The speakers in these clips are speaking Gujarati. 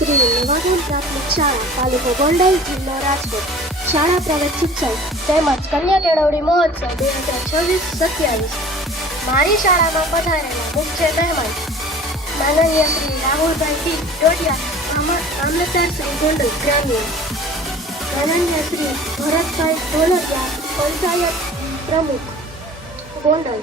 શ્રી નવાગામ પ્રાથમિક શાળા તાલુકો ગોંડલ જિલ્લો રાજકોટ શાળા પ્રવેશ શિક્ષણ તેમજ કન્યા કેળવણી મહોત્સવ 2026-27 મારી શાળામાં પધારેલા મુખ્ય મહેમાન માનનીય શ્રી રાહુલભાઈ ટી ટોડિયા મામલતદાર શ્રી ગોંડલ ગ્રામ્ય, માનનીય શ્રી ભરતભાઈ ઢોલરિયા પંચાયત પ્રમુખ ગોંડલ,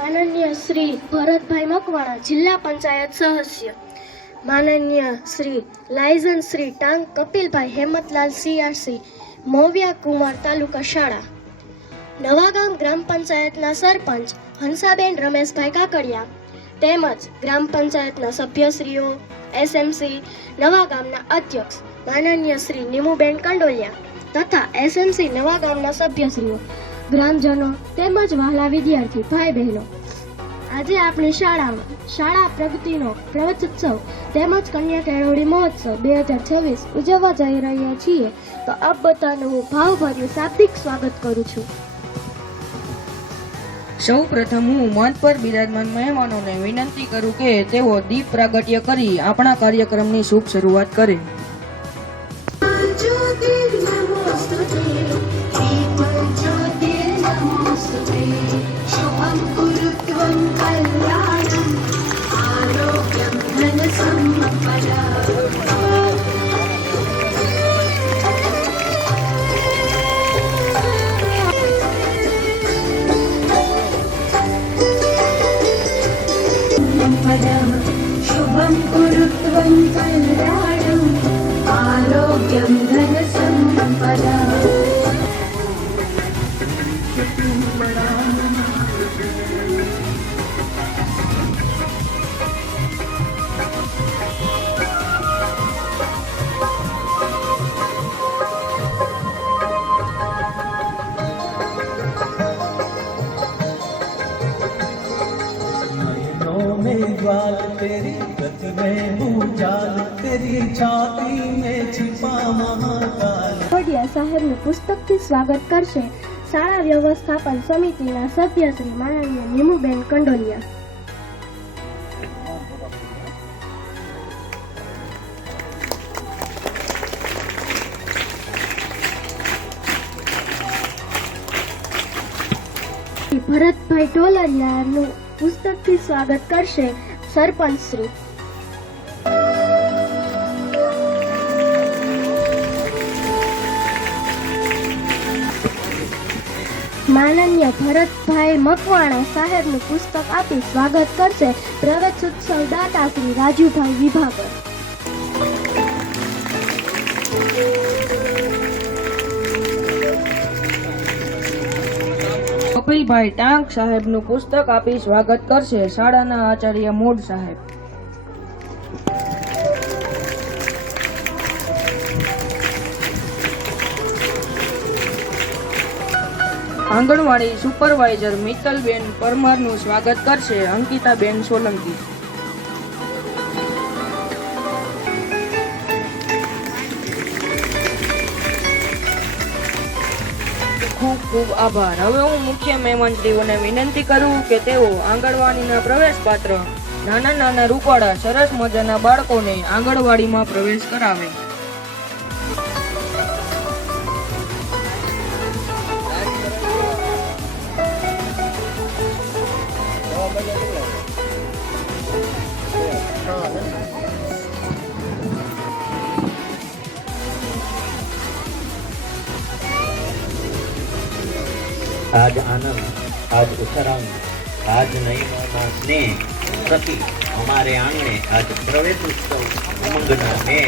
માનનીય શ્રી ભરતભાઈ મકવાણા જિલ્લા પંચાયત સદસ્ય, માનનીય શ્રી લાયઝન શ્રી ટાંગ કપિલભાઈ હેમતલાલ સીઆરસી મોવિયા કુમાર તાલુકા શાળા, નવાગામ ગ્રામ પંચાયતના સરપંચ હંસાબેન રમેશભાઈ કાકડિયા તેમજ ગ્રામ પંચાયતના સભ્યશ્રીઓ, એસએમસી નવાગામના અધ્યક્ષ માનનીય શ્રી નીમુબેન કંડોલિયા તથા એસએમસી નવાગામના સભ્યશ્રીઓ, ગ્રામજનો તેમજ વહાલા વિદ્યાર્થી ભાઈ બહેનો, આજે આપણી શાળામાં શાળા પ્રગતિનો પ્રવચોત્સવ તેમજ કન્યા કેળવણી મહોત્સવ 2026 ઉજવવા જઈ રહ્યા છીએ, તો આપ બધાનું હું ભાવભર્યું શાબ્દિક સ્વાગત કરું છું. સૌ પ્રથમ હું મંચ પર બિરાજમાન મહેમાનોને વિનંતી કરું કે તેઓ દીપ પ્રાગટ્ય કરી આપણા કાર્યક્રમની શુભ શરૂઆત કરે. शुभं कुरुत्वं कल्याणं आरोग्यं धन संपदा. ज्वाल तेरी गति में भूजाल तेरी छाती में छिपा महाकाल. ટોડિયા સાહેબનું પુસ્તકથી સ્વાગત કરશે શાળા વ્યવસ્થાપન સમિતિના સભ્ય શ્રી માનનીય નીમુબેન કંડોલિયા. ભરતભાઈ ઢોલરિયાનું પુસ્તકથી સ્વાગત કરશે સરપંચ શ્રી. માનનીય ભરતભાઈ મકવાણા સાહેબનું પુસ્તક આપી સ્વાગત કરશે પ્રવેશોત્સવ દાતા શ્રી રાજુભાઈ વિભાકર. કપિલભાઈ ટાંક સાહેબનું પુસ્તક આપી સ્વાગત કરશે શાળાના આચાર્ય મોડ સાહેબ. આંગણવાડી સુપરવાઇઝર મિત્તલબેન પરમારનું સ્વાગત કરશે અંકિતાબેન સોલંકી. ખૂબ ખૂબ આભાર. હવે હું મુખ્ય મહેમાનશ્રીઓને વિનંતી કરું કે તેઓ આંગણવાડીના પ્રવેશ પાત્ર નાના નાના રૂપાળા સરસ મજાના બાળકોને આંગણવાડીમાં પ્રવેશ કરાવે. आज आनंद, आज उत्तरांग, आज नई माँ स्नेह प्रति हमारे आंगने आज प्रवेश उत्सव उमंगना में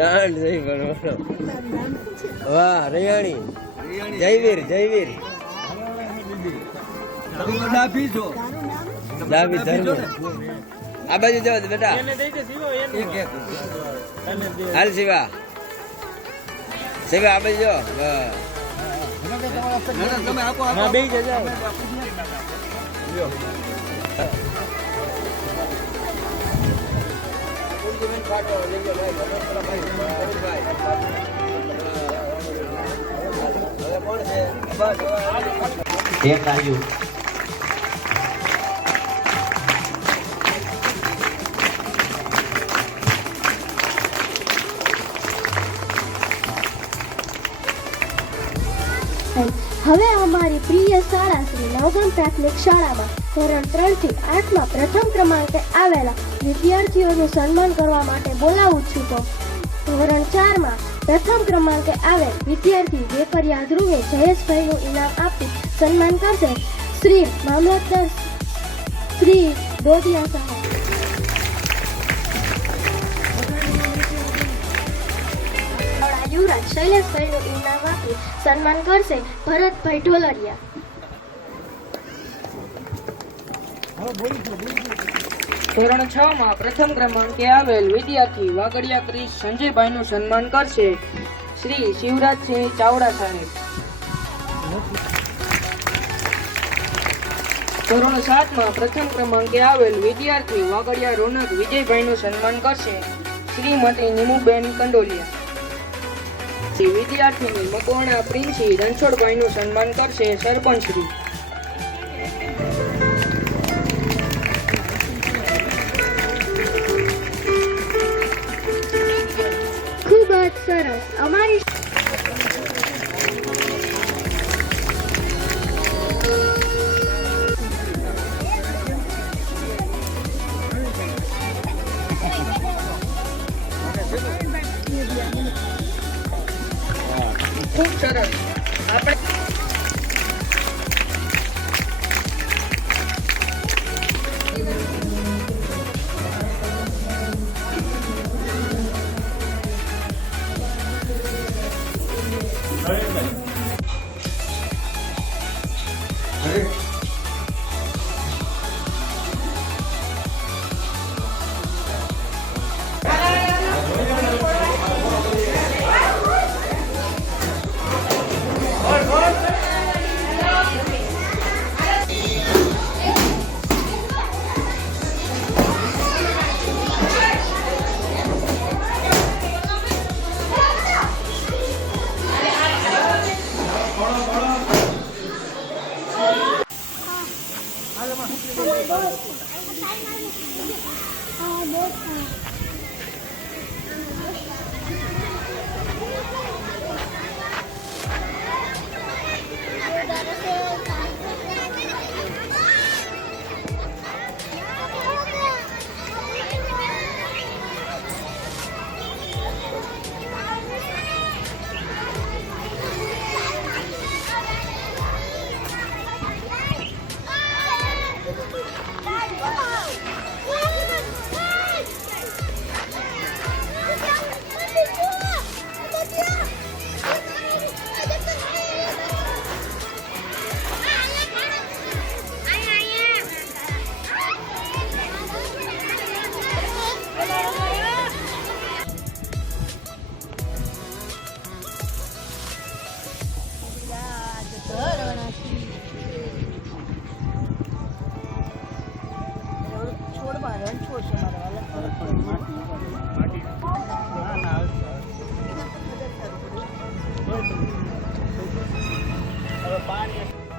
નાન નહીં બનવાનો. વાહ રૈયાણી, જયવીર જયવીર ડાભી ધર્મ. આ બાજુ જાવ બેટા. હાલ શિવા શિવા આ બાજુ જો. બે જજો. एक आयु હવે અમારી પ્રિય શાળા શ્રી નવગમ પ્રાથમિક શાળામાં ધોરણ 3 થી 8 માં પ્રથમ ક્રમાંકે આવેલા વિદ્યાર્થીઓનું સન્માન કરવા માટે બોલાવું છું. તો ધોરણ 4 માં પ્રથમ ક્રમાંકે આવેલ વિદ્યાર્થી વેકરિયા ધ્રુવે જયેશભાઈનું ઇનામ આપી સન્માન કરશે શ્રી મામલતદાર શ્રી ડોડિયા સાહેબ. યુવરાજ શૈલેષભાઈનું ઇનામ આપી સન્માન કરશે ભરતભાઈ ઢોલરિયા. ધોરણ 6 માં પ્રથમ ક્રમાંકે આવેલ વિદ્યાર્થી વાગડિયા ક્રિશ સંજયભાઈનું સન્માન કરશે શ્રી શિવરાજસિંહ ચાવડા સાહેબ. ધોરણ 7 માં પ્રથમ ક્રમાંકે આવેલ વિદ્યાર્થી વાગડિયા રોનક વિજયભાઈનું સન્માન કરશે શ્રીમતી નીમુબેન કંડોલિયા. વિદ્યાર્થીની મકવાણા પ્રિન્સી રણછોડભાઈનું સન્માન કરશે સરપંચ શ્રી. ખૂબ જ સરસ. અમારી ખૂબ સરસ. આપણે હવે પાણી